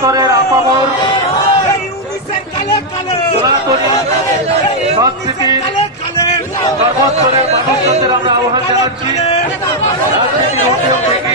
আমাদের আপামর। সংস্কৃতির সর্বস্তরের মানুষদের আমরা আহ্বান জানাচ্ছি। রাজনীতির ঊর্ধ্বে থেকে।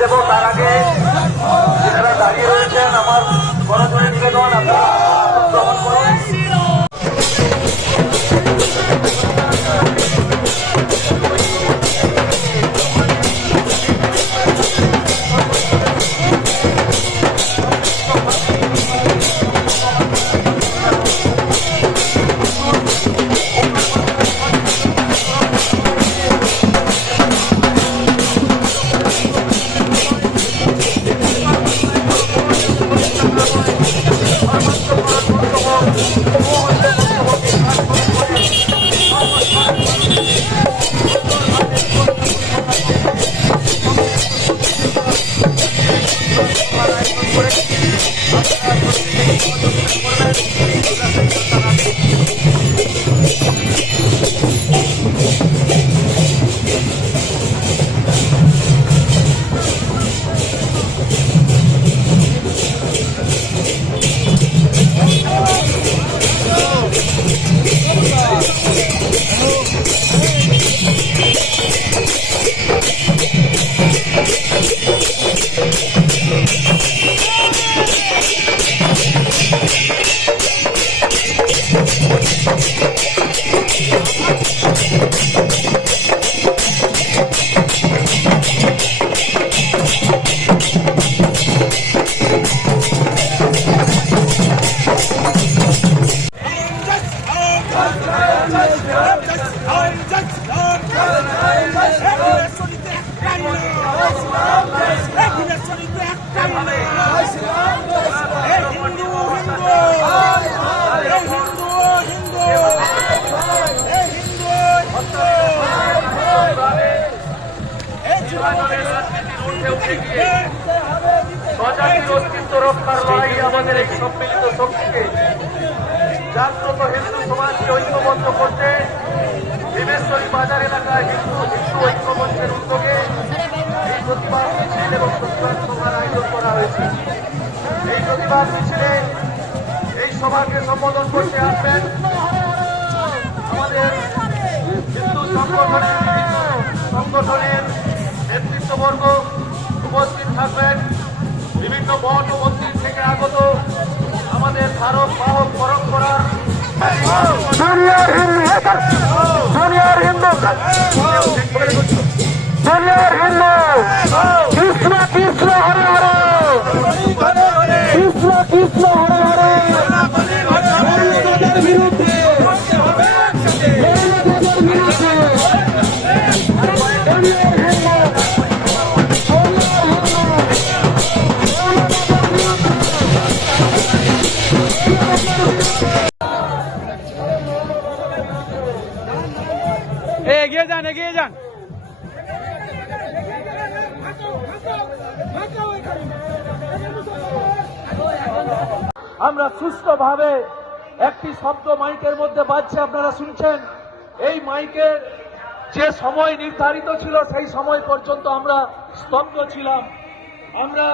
দেব তার আগে। যারা দাঁড়িয়ে রয়েছেন আমার বড়জোরে নিবেদন আপনারা। গিয়ে স্বজাতির অস্তিত্ব রক্ষার লড়াই আমাদের এই সম্মিলিত শক্তিকে জাগ্রত হিন্দু সমাজকে ঐক্যবদ্ধ করতে ভীমেশ্বরী বাজার এলাকায় হিন্দু হিন্দু ঐক্যমঞ্চের উদ্যোগে এই প্রতিবাদ মিছিল এবং প্রতিবাদ সভার আয়োজন করা হয়েছে। এই প্রতিবাদ মিছিলে এই সভাকে সম্বোধন করতে আসবেন আমাদের হিন্দু সংগঠনের সংগঠনের নেতৃত্ববর্গ উপস্থিত থাকবেন বিভিন্ন ও মন্দির থেকে আগত আমাদের ধারক বাহক পরম্পরার junior Hindu junior Hindu junior Hindu সুস্থভাবে একটি শব্দ মাইকের মধ্যে বাজছে, আপনারা শুনছেন? এই মাইকের যে সময় নির্ধারিত ছিল, সেই সময় পর্যন্ত আমরা স্তব্ধ ছিলাম। আমরা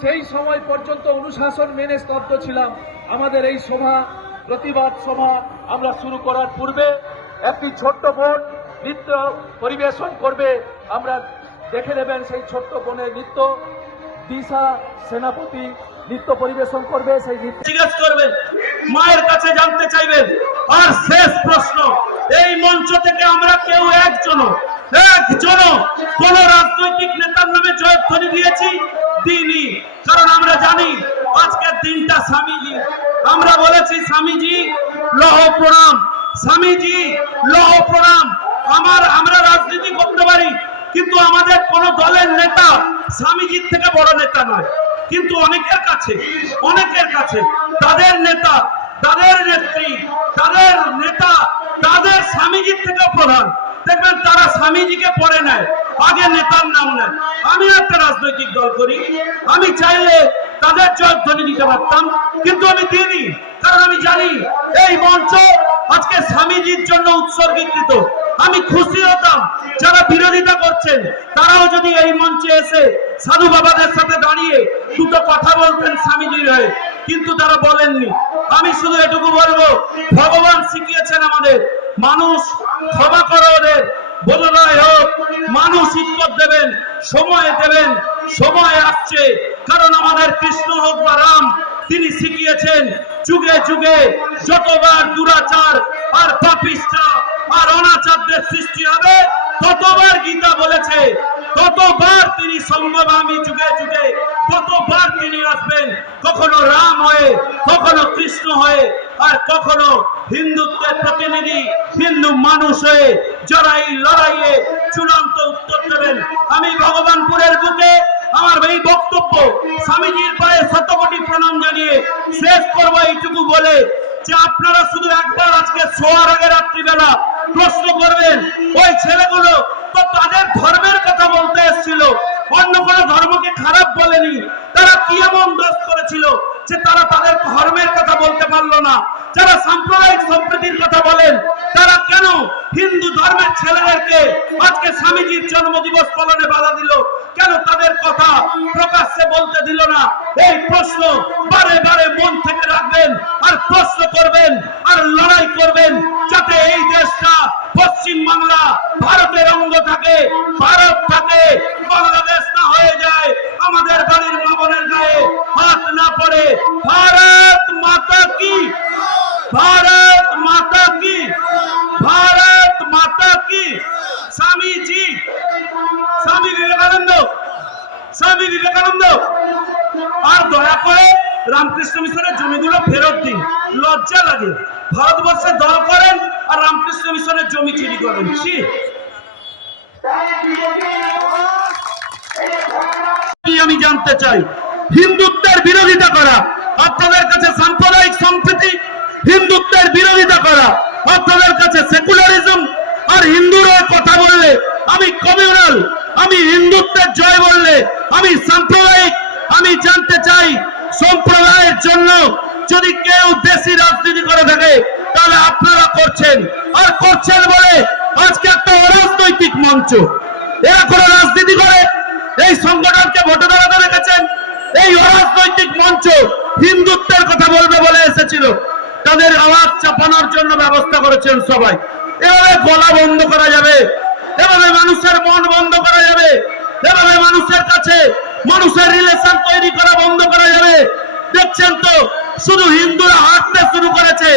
সেই সময় পর্যন্ত অনুশাসন মেনে স্তব্ধ ছিলাম। আমাদের এই সভা, প্রতিবাদ সভা আমরা শুরু করার পূর্বে একটি ছোট্ট বোন নৃত্য পরিবেশন করবে। আমরা দেখে নেবেন সেই ছোট্ট বোনের নৃত্য দিশা সেনাপতি নৃত্য পরিবেশন করবে, সেই নৃত্য জিজ্ঞেস করবেন, মায়ের কাছে জানতে চাইবেন, আর শেষ প্রশ্ন, এই মঞ্চ থেকে আমরা কেউ একজন একজন কোন রাজনৈতিক নেতার নামে জয়ধ্বনি দিয়েছি, দিইনি। কারণ আমরা জানি, আজকের দিনটা স্বামীজি। আমরা বলেছি, স্বামীজি, লহ প্রণাম। স্বামীজি, লহ প্রণাম। আমার, আমরা রাজনীতি করতে পারি, কিন্তু আমাদের কোন দলের নেতা স্বামীজির থেকে বড় নেতা নয়। কিন্তু অনেকের কাছে অনেকের কাছে, তাদের নেতা, তাদের নেত্রী, তাদের নেতা, তাদের স্বামীজির থেকে প্রধান। দেখবেন তারা স্বামীজিকে পড়ে নেয়, আগে নেতার নাম নেয়। আমিও একটা রাজনৈতিক দল করি। আমি চাইলে তাদের জয়ধ্বনি দিতে পারতাম, কিন্তু আমি দিইনি, কারণ আমি জানি এই মঞ্চ আজকে স্বামীজির জন্য উৎসর্গীকৃত। আমি খুশি হতাম, যারা বিরোধিতা করছেন, তারাও যদি এই মঞ্চে এসে সাধু বাবাদের সাথে দাঁড়িয়ে দুটো কথা বলতেন স্বামীজির হয়ে, কিন্তু তারা বলেননি। আমি শুধু এটুকু বলব, ভগবান শিখিয়েছেন আমাদের, মানুষ ক্ষমা করো ওদের বোধনায় হোক, মানুষ উত্তর দেবেন, সময় দেবেন, সময় আসছে, কারণ আমাদের কৃষ্ণ হোক বা রাম, তিনি শিখিয়েছেন, যুগে যুগে যতবার দুরাচার আর পাপিষ্ঠা আর অনাচারদের সৃষ্টি হবে, ততবার গীতা বলেছে ততবার তিনি সম্ভবামী যুগে যুগে ততবার তিনি আসবেন, কখনো রাম হয়ে, কখনো কৃষ্ণ হয়ে, আর কখনো হিন্দুত্বের প্রতিনিধি, হিন্দু মানুষ হয়ে এই লড়াইয়ে চূড়ান্ত উত্তর দেবেন। আমি ভগবানপুরের বুকে আমার এই বক্তব্য স্বামীজির পায়ে শতকোটি প্রণাম জানিয়ে শেষ করব এইটুকু বলে যে আপনারা শুধু একবার আজকে শোয়ার আগে রাত্রিবেলা প্রশ্ন করবেন, ওই ছেলেগুলো তাদের ধর্মের কথা বলতে এসেছিল। অন্য কোনো ধর্মকে খারাপ বলেনি। তারা কি এমন দোষ করেছিল যে তারা তাদের ধর্মের কথা বলতে পারল না? যারা সাম্প্রদায়িক সম্প্রীতির কথা বলেন, তারা কেন হিন্দু ধর্মের ছেলেদেরকে আজকে স্বামীজির জন্মদিবস পালনে বাধা দিল? কেন তাদের কথা প্রকাশ্যে বলতে দিল না? এই প্রশ্ন বারে বারে মন থেকে রাখবেন আর প্রশ্ন করবেন আর লড়াই করবেন যাতে এই দেশটা পশ্চিম বাংলা ভারতের অঙ্গ থাকে ভারত থাকে বাংলাদেশ না হয়ে যায় আমাদের বাড়ির মামনের গায়ে হাত না পড়ে ভারত মাতা কি ভারত মাতা কি ভারত মাতা কি স্বামীজি স্বামী বিবেকানন্দ স্বামী বিবেকানন্দ আর দয়া করে রামকৃষ্ণ মিশনের জমিগুলো ফেরত দিন। লজ্জা লাগে। ভারতবর্ষে দল করেন আর রামকৃষ্ণ মিশনের জমি চুরি করেন। আমি জানতে চাই, হিন্দুত্বের বিরোধিতা করা, আপনাদের কাছে সাম্প্রদায়িক সম্প্রীতি, হিন্দুত্বের বিরোধিতা করা, আপনাদের কাছে সেকুলারিজম আর হিন্দুর কথা বললে, আমি কমিউনাল, আমি হিন্দুত্বের জয় বললে, আমি সাম্প্রদায়িক, আমি জানতে চাই, সম্প্রদায়ের জন্য যদি কেউ দেশি রাজনীতি করে থাকে, তাহলে আপনারা করছেন। আর করছেন বলে আজকে একটা অরাজনৈতিক মঞ্চ। এরা করে রাজনীতি করে? এই সংগঠনকে ভোটে দাঁড়াতে রেখেছেন। এই অরাজনৈতিক মঞ্চ হিন্দুত্বের কথা বলবে বলে এসেছিল। তাদের আওয়াজ চাপানোর জন্য ব্যবস্থা করেছেন সবাই। এভাবে গলা বন্ধ করা যাবে। এভাবে মানুষের মন বন্ধ করা যাবে। এভাবে মানুষের কাছে মানুষের রিলেশন তৈরি করা বন্ধ করা যাবে। দেখছেন তো শুধু হিন্দুরা হাঁটতে শুরু করেছে।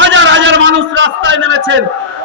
হাজার হাজার মানুষ রাস্তায় নেমেছেন।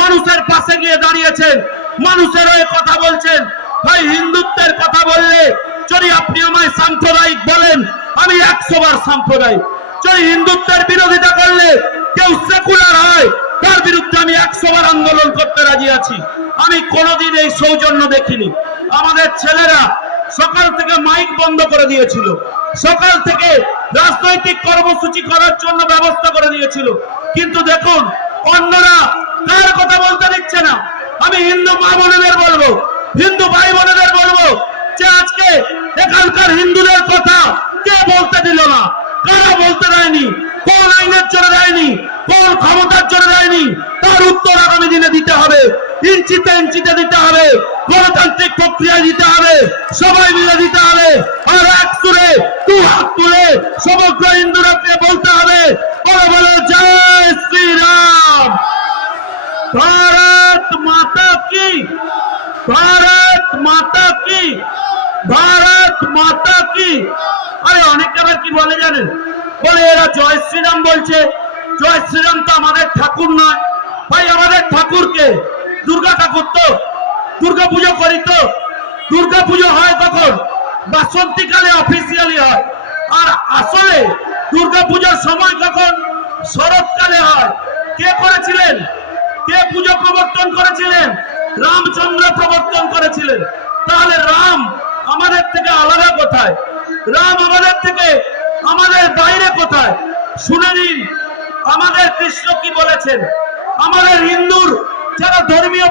মানুষের পাশে গিয়ে দাঁড়িয়েছেন। মানুষের হয়ে কথা বলছেন। ভাই, হিন্দুত্বের কথা বললে যদি আপনি আমায় সাম্প্রদায়িক বলেন, আমি একশো বার সাম্প্রদায়িক। যদি হিন্দুত্বের বিরোধিতা করলে কেউ সেকুলার হয়, তার বিরুদ্ধে আমি একশো বার আন্দোলন করতে রাজি আছি। আমি কোনোদিন এই সৌজন্য দেখিনি। আমাদের ছেলেরা সকাল থেকে মাইক বন্ধ করে দিয়েছিল। সকাল থেকে রাজনৈতিক কর্মসূচি করার জন্য ব্যবস্থা করে দিয়েছিল। কিন্তু দেখুন, অন্যরা কার কথা বলতে দিচ্ছে না। আমি হিন্দু মা বোনেদের বলব, হিন্দু ভাই বোনেদের বলব যে আজকে এখানকার হিন্দুদের কথা কে বলতে দিল না? কারা বলতে দেয়নি? কোন আইনের জন্য দেয়নি? কোন ক্ষমতার জন্য দেয়নি? তার উত্তর আগামী দিনে দিতে হবে। ইঞ্চিতে ইঞ্চিতে দিতে হবে। গণতান্ত্রিক প্রক্রিয়া দিতে হবে, সবাই মিলে দিতে হবে। আর এক তুলে দু হাত তুলে সমগ্র ইন্দুরাকে বলতে হবে বড় বলো, জয় শ্রীরাম। ভারত মাতা কি? ভারত মাতা কি? ভারত মাতা কি? আরে, অনেকে আবার কি বলে জানেন? বলে, এরা জয় শ্রীরাম বলছে। জয় শ্রীরাম তো আমাদের ঠাকুর নয়। ভাই, আমাদের ঠাকুরকে, দুর্গা ঠাকুর তো দুর্গা পুজো করি তো। দুর্গা পুজো হয় কখন বাসন্তীকালে অফিসিয়ালি হয়। আর আসলে দুর্গা পুজোর সময় কখন শরৎকালে হয়, কে করেছিলেন? কে পুজো প্রবর্তন করেছিলেন? রামচন্দ্র প্রবর্তন করেছিলেন। তাহলে রাম আমাদের থেকে আলাদা কোথায়? রাম আমাদের থেকে আমাদের বাইরে কোথায়? শুনে নিন, আমাদের কৃষ্ণ কি বলেছেন? আমাদের হিন্দুর যারা ধর্মীয়